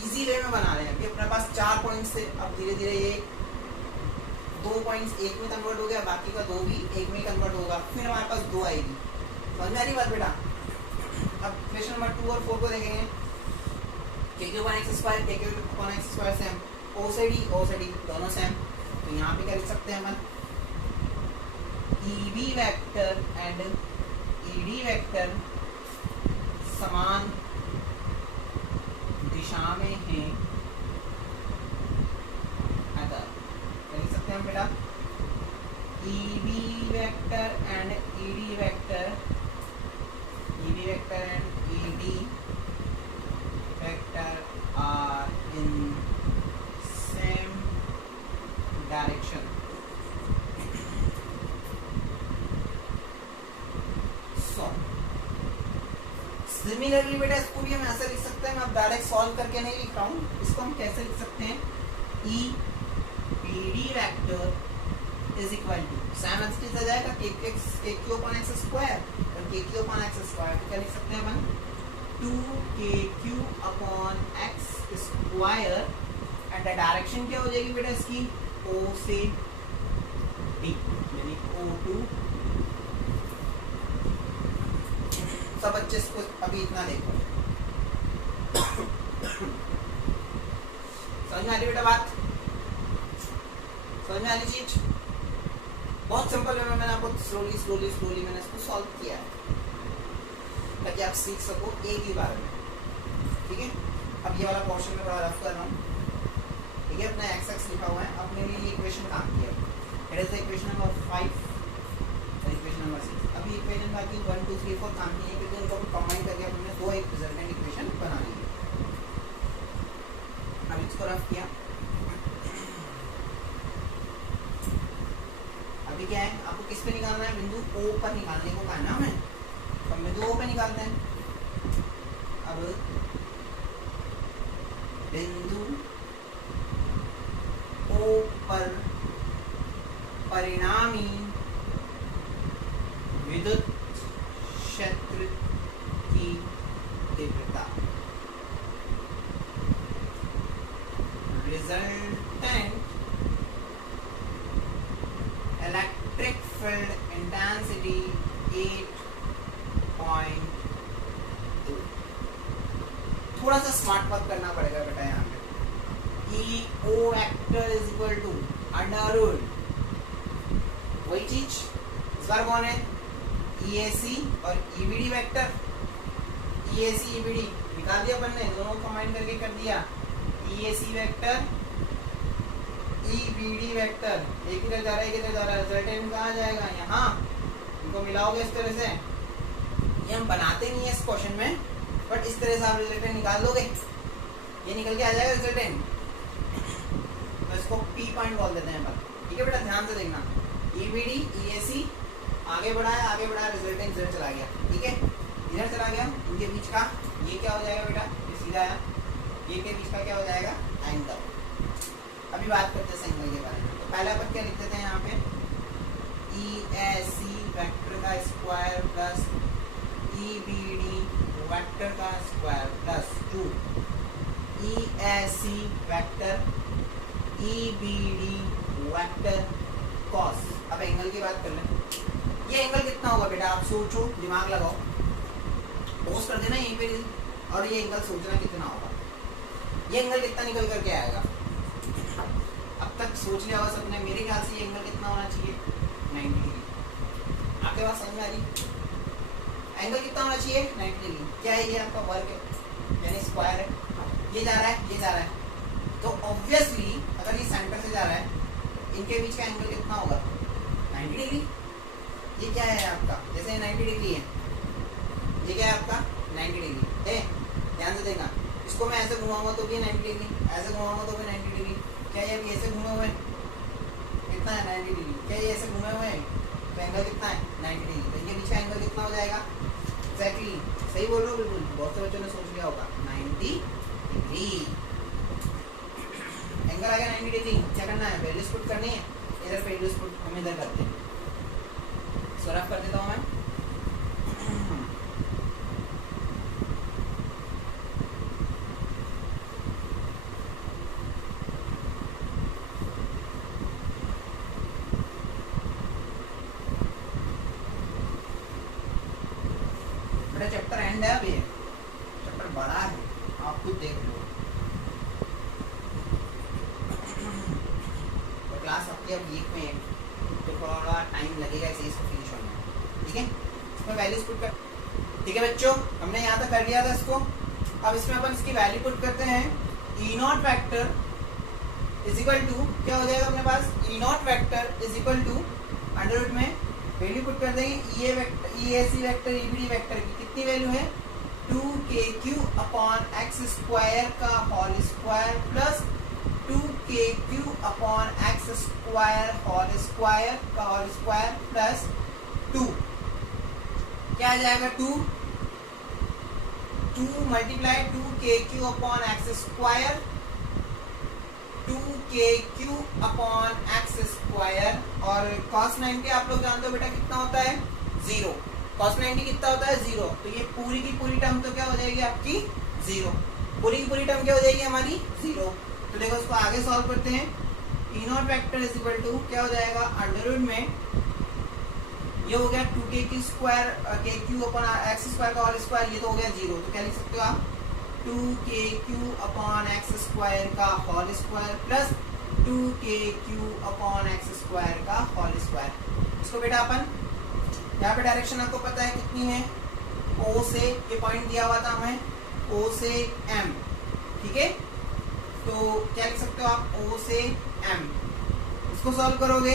इजी वे में बना रहे हैं। अभी अपने पास 4 पॉइंट्स थे, अब धीरे धीरे ये 2 पॉइंट्स एक में कन्वर्ट हो गया, बाकी का 2 भी एक में कन्वर्ट होगा, फिर हमारे पास 2 आएगी। समझ में आ रही बात बेटा। अब क्वेश्चन नंबर 2 और 4 को देखेंगे। K q upon x square, k q upon x square same, O से डी दोनों सेम। तो यहाँ पे क्या लिख सकते हैं अपन, E B vector and E D vector समान दिशा में है अगर, क्या लिख सकते हैं बेटा, E B vector and E D vector, E B vector and E D vector are in same direction. So similarly बेटा इसको भी हम ऐसे लिख सकते हैं, मैं अब डायरेक्ट सॉल्व करके नहीं लिख रहा हूँ, इसको हम कैसे लिख सकते हैं, E B D vector is equal to same as आ जाएगा k q upon x square, और के क्यू अपॉन एक्स स्क्वायर तो क्या लिख सकते हैं अपन 2k³ upon x square and the direction क्या हो जाएगी बेटा इसकी, O से D यानी O2। सब बच्चे इसको अभी इतना देखो, समझ में आ रही बेटा बात, समझ में आ रही चीज। बहुत सिंपल वे में मैंने आपको स्लोली मैंने इसको सॉल्व किया है ताकि आप सीख सको एक ही बार में। ठीक है, अब ये वाला पोर्शन में थोड़ा रफ कर रहा हूँ। ठीक है, अपना एक्स एक्स लिखा हुआ है, अब मेरे लिए इक्वेशन काम किया, it is the equation number 5 और इक्वेशन नंबर 6। अभी इक्वेशन बाकी 1 2 3 4 काम की है, क्योंकि उनको कंबाइन करके हमने दो एक रिजल्टेंट इक्वेशन बनानी है। अब इसको रफ किया। अभी क्या है, आपको किस पे निकालना है, बिंदु O पर निकालने को कहना है हमें, तो हम बिंदु O पे निकालते हैं। अब बिंदु O पर परिणामी विद्युत क्षेत्र की तीव्रता, रिजल्टेंट इलेक्ट्रिक फील्ड इंटेंसिटी 8.2। थोड़ा सा स्मार्ट वर्क करना पड़ेगा बेटा यहाँ पे। E O vector is equal to under root, वही चीज इस बार कौन है, EAC और EBD वेक्टर। EAC EBD निकाल दिया अपन ने, दोनों कंबाइन करके कर दिया। EAC वेक्टर EBD वेक्टर, एक इधर जा रहा है एक इधर जा रहा है, रिजल्टेंट कहाँ जाएगा, यहाँ। इनको मिलाओगे इस तरह से, ये हम बनाते नहीं है इस क्वेश्चन में, बट इस तरह से आप रिजल्टेंट निकाल दोगे, ये निकल के आ जाएगा रिजल्टेंट। तो इसको P पॉइंट बोल देते हैं अपन। ठीक है बेटा, ध्यान से देखना, EBD EAC आगे बढ़ा है, रिजल्टेंट इधर चला गया। ठीक है, इधर चला गया, इनके बीच का ये क्या हो जाएगा बेटा, ये सीधा है, ये के बीच का क्या हो जाएगा, एंगल। अभी बात करते हैं एंगल के बारे में। तो पहले अपन क्या लिख देते हैं यहाँ पे, EAC वेक्टर का स्क्वायर प्लस EBD वेक्टर का square plus 2 EAC vector EBD vector cos. अब एंगल की बात कर लें, ये एंगल कितना होगा बेटा, आप सोचो, दिमाग लगाओ, पोज कर देना यहीं पे, और ये एंगल सोचना कितना होगा, ये एंगल कितना निकल करके आएगा। अब तक सोच लिया होगा सबने, मेरे ख्याल से ये एंगल कितना होना चाहिए, 90 डिग्री। आपके पास समझ में आ रही, एंगल कितना होना चाहिए, 90 डिग्री। क्या है, ये आपका वर्ग है यानी स्क्वायर है, ये जा रहा है ये जा रहा है, तो ऑब्वियसली अगर ये सेंटर से जा रहा है, इनके बीच का एंगल कितना होगा, 90 डिग्री डिग्री, ये क्या है आपका, जैसे 90 डिग्री है, ये क्या है आपका 90 डिग्री है, ध्यान से देखना। इसको मैं ऐसे घुमाऊंगा तो भी 90 डिग्री, ऐसे घुमाऊंगा तो भी 90 डिग्री। क्या ये अभी ऐसे घूमे हुए हैं, कितना है 90 डिग्री। क्या ये ऐसे घूमे हुए हैं तो एंगल कितना है 90 डिग्री। तो ये पीछे एंगल कितना हो जाएगा, एक्जैक्टली सही बोल रहे हो बिल्कुल, बहुत से बच्चों ने सोच लिया होगा 90 डिग्री। एंगल आ गया 90 डिग्री। क्या करना है, वैल्यूज पुट करनी है, इधर वैल्यूज पुट हम इधर करते हैं। सो रफ कर देता हूँ मैं। बेटा चैप्टर एंड है, अभी चैप्टर बड़ा है, आप खुद देख लो। तो क्लास आपकी अब वीक में है तो थोड़ा टाइम लगेगा इसे इसको फिनिश होने में, ठीक है। इसमें वैल्यूज पुट कर, ठीक है बच्चों, हमने यहाँ तक कर लिया था इसको। अब इसमें अपन इसकी वैल्यू पुट करते हैं। E naught vector is equal to, क्या हो जाएगा अपने पास, E naught vector is equal to under root में वैल्यू पुट कर देंगे E A vector, E A C vector, E B D vector की कितनी वैल्यू है 2kq अपॉन एक्स स्क्वायर का whole square plus 2kq upon x square whole square का होल स्क्वायर प्लस 2, क्या आ जाएगा 2 multiply 2kq upon x square, 2kq upon x square, और cos 90 आप लोग जानते हो बेटा कितना होता है 0, cos 90 कितना होता है 0। तो ये पूरी की पूरी टर्म तो क्या हो जाएगी आपकी 0, पूरी की पूरी टर्म क्या हो जाएगी हमारी 0। तो देखो इसको आगे सॉल्व करते हैं। E naught vector is equal to क्या हो जाएगा अंडर रूट में, ये हो गया 2kq square kq upon x square का होल स्क्वायर, ये तो हो गया 0। तो क्या लिख सकते हो आप 2kq अपॉन एक्स स्क्वायर का whole square plus 2kq upon x square का होल स्क्वायर। इसको बेटा अपन यहाँ पे डायरेक्शन आपको पता है कितनी है, O से, ये पॉइंट दिया हुआ था हमें O से M, ठीक है। तो क्या लिख सकते हो आप O से M, इसको सॉल्व करोगे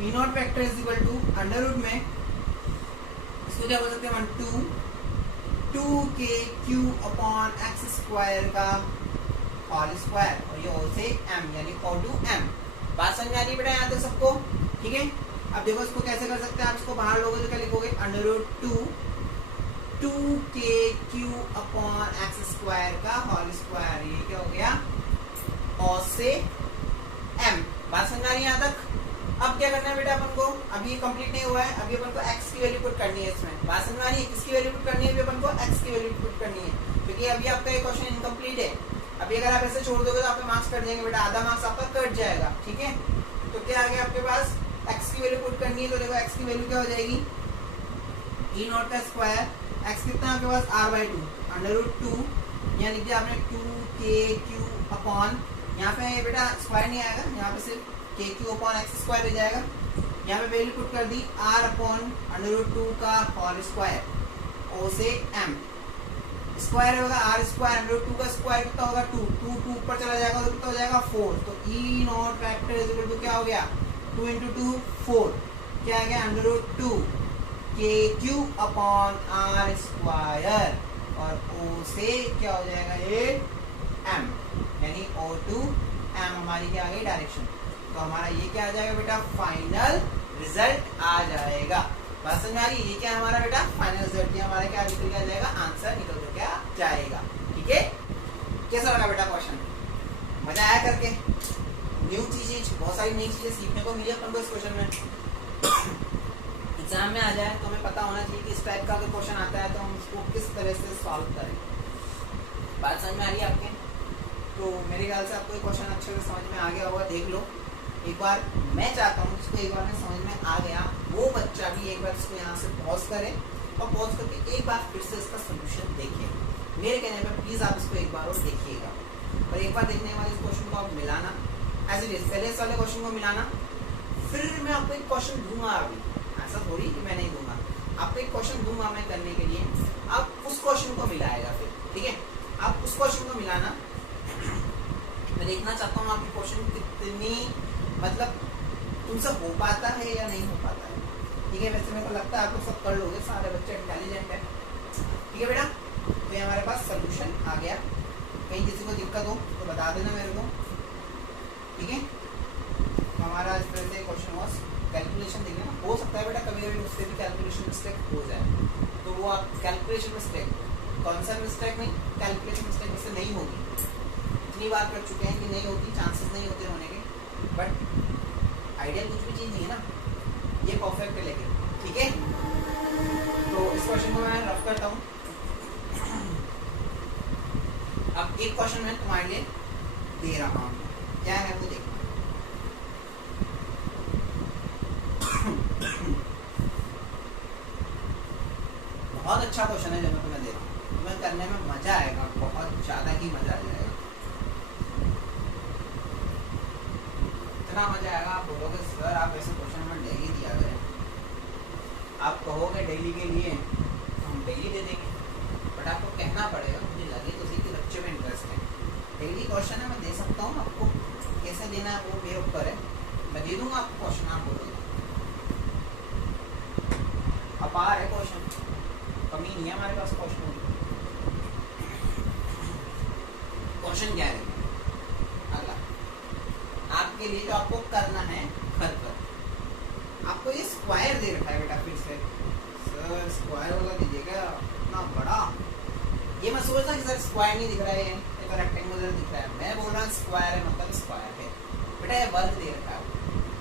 E naught vector is equal to under root में, इसको क्या बोल सकते हैं 2kq अपॉन एक्स स्क्वायर का होल स्क्वायर, और ये O से M यानी O to M। बात समझ आ रही है बेटा यहाँ तक सबको, ठीक है। अब देखो इसको कैसे कर सकते हैं आप, इसको बाहर लोगे तो क्या लिखोगे under root 2kq upon x square का होल स्क्वायर, ये क्या हो गया O से M। बात समझ आ रही है यहाँ तक। अब क्या करना है बेटा अपन को, अभी ये कंप्लीट नहीं हुआ है, अभी अपन को x की वैल्यू पुट करनी है इसमें। बात समझ आ रही है, किसकी वैल्यू पुट करनी है, अभी अपन को x की वैल्यू पुट करनी है, क्योंकि अभी आपका ये क्वेश्चन इनकम्प्लीट है। अभी अगर आप ऐसे छोड़ दोगे तो आपके मार्क्स कट जाएंगे बेटा, आधा मार्क्स आपका कट जाएगा, ठीक है। तो क्या आ गया आपके पास, x की वैल्यू पुट करनी है। तो देखो x की वैल्यू क्या हो जाएगी ई नॉट का स्क्वायर, x कितना आपके पास r/2 अंडर रूट 2, यहाँ लिख दिया आपने 2kq अपॉन, यहाँ पे बेटा स्क्वायर नहीं आएगा, यहाँ पे सिर्फ kq अपॉन एक्स स्क्वायर रह जाएगा। यहाँ पे वैल्यू पुट कर दी r अपॉन अंडर रूट 2 का होल स्क्वायर O से M, स्क्वायर होगा r स्क्वायर अंडर रूट 2 का स्क्वायर कितना होगा 2 ऊपर चला जाएगा तो कितना हो जाएगा 4। तो E naught vector is equal to क्या हो गया 2 × 2 4, क्या आ गया under root 2 kq upon r square, और O से क्या हो जाएगा ये M, यानी O to M हमारी क्या आ गई डायरेक्शन। तो हमारा ये क्या आ जाएगा बेटा फाइनल रिजल्ट आ जाएगा। बात समझ आ रही है, ये क्या हमारा बेटा फाइनल रिजल्ट, ये हमारा क्या निकल के आ जाएगा, आंसर निकल के क्या जाएगा, ठीक है। कैसा लगा बेटा क्वेश्चन, मजा आया करके, न्यू चीजें, बहुत सारी नई चीजें सीखने को मिली अपन को इस क्वेश्चन में। एग्जाम में आ जाए तो हमें पता होना चाहिए कि इस टाइप का अगर क्वेश्चन आता है तो हम उसको किस तरह से सॉल्व करें। बात समझ में आ रही है आपके, तो मेरे ख्याल से आपको ये क्वेश्चन अच्छे से समझ में आ गया होगा। देख लो एक बार, मैं चाहता हूँ जिसको एक बार में समझ में आ गया वो बच्चा भी एक बार इसको यहाँ से पॉज करे, और पॉज करके एक बार फिर से इसका सोल्यूशन देखिए। मेरे कहने पर प्लीज आप इसको एक बार और देखिएगा, और एक बार देखने के बाद इस क्वेश्चन को आप मिलाना, एज इट इज पहले इस वाले क्वेश्चन को मिलाना, फिर मैं आपको एक क्वेश्चन दूंगा। अभी ऐसा थोड़ी कि मैं नहीं दूंगा, आपको एक क्वेश्चन दूंगा मैं करने के लिए, आप उस क्वेश्चन को मिलाएगा फिर, ठीक है। आप उस क्वेश्चन को मिलाना, मैं देखना चाहता हूँ आपकी क्वेश्चन कितनी मतलब तुमसे हो पाता है या नहीं हो पाता है। ठीक है, वैसे मेरे को लगता है आप लोग सब कर लोगे, सारे बच्चे इंटेलिजेंट है। ठीक है बेटा, तो ये हमारे पास सोल्यूशन आ गया। कहीं किसी को दिक्कत हो तो बता देना मेरे को। ठीक है, तो हमारा इस तरह से क्वेश्चन वॉज कैलकुलेशन देखना। हो सकता है बेटा कभी कभी उससे भी कैलकुलेशन मिस्टेक हो जाए, तो वो आप कैलकुलेशन मिस्टेक, कॉन्सेप्ट मिस्टेक नहीं, कैलकुलेशन मिस्टेक इससे नहीं होगी। इतनी बार कर चुके हैं कि नहीं होती, चांसेस नहीं होते होने के, बट आइडियल कुछ भी चीज़ नहीं है ना, ये परफेक्ट है लेकिन। ठीक है, तो इस क्वेश्चन को मैं रफ करता हूँ। अब एक क्वेश्चन मैं तुम्हारे लिए दे रहा हूँ, क्या है वो देखना। बहुत अच्छा क्वेश्चन है जो मैं तुम्हें दे रहा हूँ, तुम्हें करने में मजा आएगा, बहुत ज्यादा ही मजा आ जाएगा। इतना मजा आएगा, आप बोलोगे सर आप ऐसे क्वेश्चन में डेली दिया करें। आप कहोगे डेली के लिए हम डेली दे देंगे, बट आपको कहना पड़ेगा मुझे लगे तो उसी के बच्चे में इंटरेस्ट है। डेली क्वेश्चन है, मैं दे सकता हूँ, आपको कैसे देना है वो मेरे ऊपर है, मैं दे दूंगा आपको क्वेश्चन, आप बोलोगे। अपार है क्वेश्चन, कमी नहीं है हमारे पास क्वेश्चन। क्वेश्चन क्या है अगला आपके लिए, जो आपको करना है घर पर, आपको ये स्क्वायर दे रखा है बेटा। फिर से सर स्क्वायर वाला दीजिएगा इतना बड़ा, ये मैं सोच रहा कि सर स्क्वायर नहीं दिख रहा है, ये तो रेक्टेंगुलर दिख रहा है। मैं बोल रहा हूँ स्क्वायर है, मतलब स्क्वायर है बेटा, ये वर्ग दे रखा है।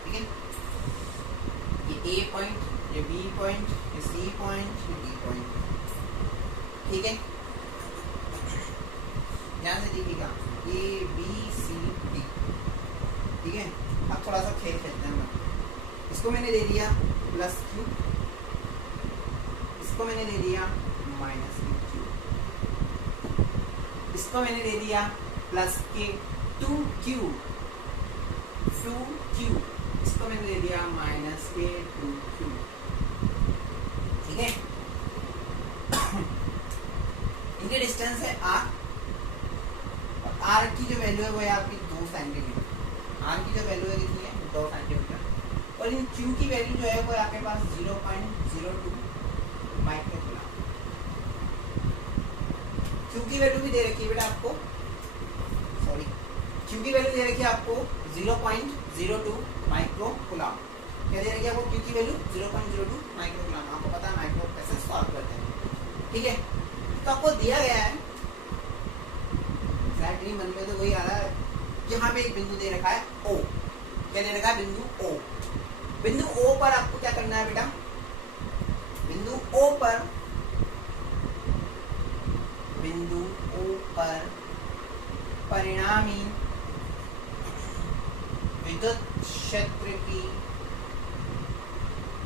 ठीक है, ये ए पॉइंट, ये बी पॉइंट, ये सी पॉइंट, ये डी पॉइंट। ठीक है, ध्यान से देखिएगा, ए बी सी डी। ठीक है, अब थोड़ा सा खेल खेलते हैं। इसको मैंने दे दिया प्लस क्यू, इसको मैंने दे दिया माइनस क्यू, इसको मैंने दे दिया प्लस के 2q, इसको मैंने दे दिया माइनस के 2q। ठीक है, इनकी डिस्टेंस है r, और r की जो वैल्यू है वो है आपकी 2 सेंटीमीटर। r की जो वैल्यू है कितनी है, 2 सेंटीमीटर। और इन q की वैल्यू जो है वो आपके पास 0.02 माइक्रोकूलम। q की वैल्यू भी दे रखी है बेटा आपको, सॉरी q की वैल्यू दे रखी है आपको 0.02 माइक्रोकूलम। क्या दे रखी है आपको, q की वैल्यू 0.02 माइक्रोकूलम। आपको पता है माइक्रो कैसे सॉल्व करते हैं। ठीक है, तो आपको दिया गया है एग्जैक्टली मन में तो वही आ रहा है, यहाँ पे एक बिंदु दे रखा है O। क्या दे रखा है, बिंदु O। बिंदु O पर आपको क्या करना है बेटा, बिंदु O पर परिणामी विद्युत क्षेत्र की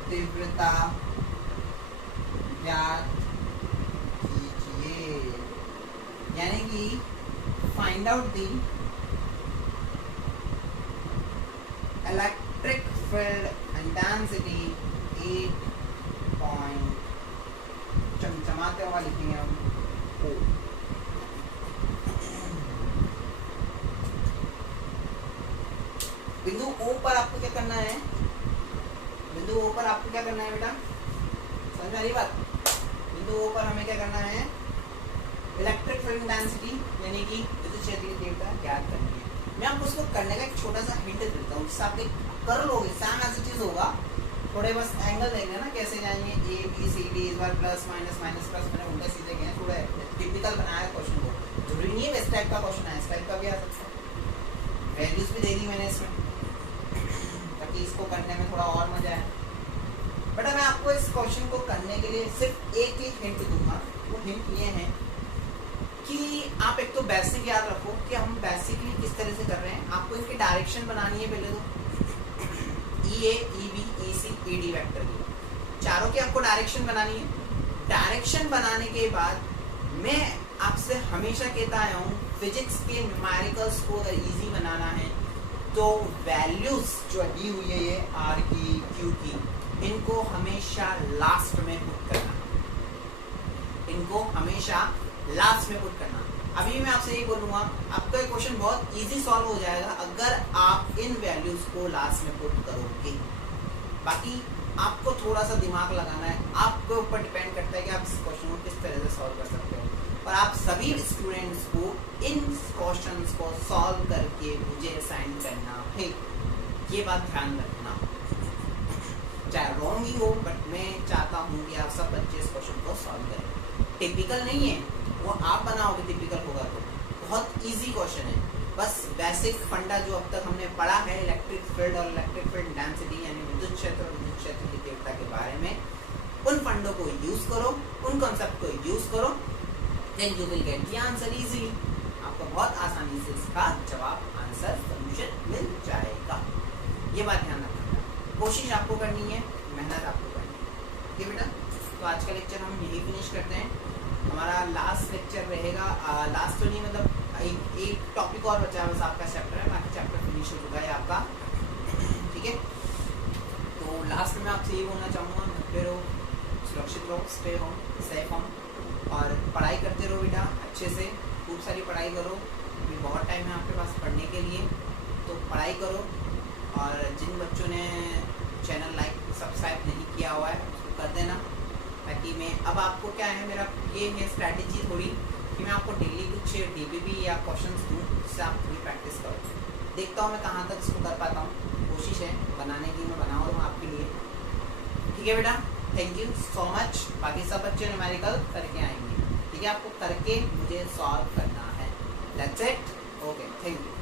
तीव्रता ज्ञात कीजिए, यानी कि find out the electric field intensity 8 point, चमचमाते हुआ लिखेंगे हम O। बिंदु O पर आपको क्या करना है, बिंदु O पर आपको क्या करना है बेटा, समझ रही बात। बिंदु O पर हमें क्या करना है, इलेक्ट्रिक फील्ड इंटेंसिटी यानी कि विद्युत क्षेत्र की तीव्रता ज्ञात करनी है। मैं आपको उसको करने का एक छोटा सा हिंट देता हूँ, जिससे आप कर लोगे, सेम ऐसी चीज होगा, थोड़े बस एंगल देखना ना कैसे जाएंगे, ए बी सी डी, इस बार प्लस माइनस माइनस प्लस, मैंने उल्टे सीधे गए, थोड़ा टिपिकल बनाया क्वेश्चन को। जरूरी नहीं है इस टाइप का क्वेश्चन है, इस टाइप का भी आ सकता है। वैल्यूज भी दे दी मैंने इसमें, ताकि इसको करने में थोड़ा और मजा आए। बेटा मैं आपको इस क्वेश्चन को करने के लिए सिर्फ एक ही हिंट दूंगा, वो हिंट ये है कि आप एक तो बेसिक याद रखो कि हम बेसिकली किस तरह से कर रहे हैं। आपको इनकी डायरेक्शन बनानी है पहले तो, ई ए, ई बी, ई सी, ई डी वेक्टर की, चारों की आपको डायरेक्शन बनानी है। डायरेक्शन बनाने के बाद मैं आपसे हमेशा कहता आया हूँ, फिजिक्स के न्यूमेरिकल्स को अगर इजी बनाना है तो वैल्यूज जो दी हुई है ये आर की, क्यू की, इनको हमेशा लास्ट में पुट करना, इनको हमेशा लास्ट में पुट करना। अभी मैं आपसे यही बोलूंगा, आपका ये क्वेश्चन बहुत इजी सॉल्व हो जाएगा अगर आप इन वैल्यूज को लास्ट में पुट करोगे। बाकी आपको थोड़ा सा दिमाग लगाना है, आपके ऊपर डिपेंड करता है कि आप इस क्वेश्चन को किस तरह से सॉल्व कर सकते हो। और आप सभी स्टूडेंट्स को इन क्वेश्चंस को सॉल्व करके मुझे सेंड करना है, ये बात ध्यान रखना। चाहे रॉन्ग ही हो, बट मैं चाहता हूँ कि आप सब बच्चे इस क्वेश्चन को सॉल्व करें। टिपिकल नहीं है, वो आप बनाओगे टिपिकल होगा तो। बहुत इजी क्वेश्चन है, बस बेसिक फंडा जो अब तक हमने पढ़ा है इलेक्ट्रिक फील्ड और इलेक्ट्रिक फील्ड डेंसिटी यानी विद्युत क्षेत्र और विद्युत क्षेत्र की तीव्रता के बारे में, उन फंडों को यूज करो, उन कॉन्सेप्ट को यूज करो, then you will get the answer easily. आपको बहुत आसानी से इसका जवाब, आंसर, सॉल्यूशन मिल जाएगा। ये बात ध्यान रखना, कोशिश आपको करनी है, मेहनत आपको करनी है। ठीक है बेटा, तो आज का लेक्चर हम यही फिनिश करते हैं। हमारा लास्ट लेक्चर रहेगा, लास्ट तो नहीं मतलब एक टॉपिक और बचा है बस आपका चैप्टर है, बाकी चैप्टर फिनिश हो चुका है आपका। ठीक है, तो लास्ट में आपसे ये बोलना चाहूँगा, घर पे रहो, सुरक्षित रहो, स्टे होम, सेफ होम, और पढ़ाई करते रहो बेटा अच्छे से, खूब सारी पढ़ाई करो। अभी बहुत टाइम है आपके पास पढ़ने के लिए, तो पढ़ाई करो। और जिन बच्चों ने चैनल लाइक सब्सक्राइब नहीं किया हुआ है उसको कर देना, ताकि मैं अब आपको क्या है, मेरा ये है स्ट्रैटेजी थोड़ी कि मैं आपको डेली कुछ डीबीबी या क्वेश्चंस दूँ, जिससे आप थोड़ी प्रैक्टिस करो। देखता हूँ मैं कहाँ तक इसको कर पाता हूँ, कोशिश है बनाने की, मैं बना रहा हूँ आपके लिए। ठीक है बेटा, थैंक यू सो मच। बाकी सब बच्चे न्यूमेरिकल करके आएंगे, ठीक है, आपको करके मुझे सॉल्व करना है। That's it, okay, thank you.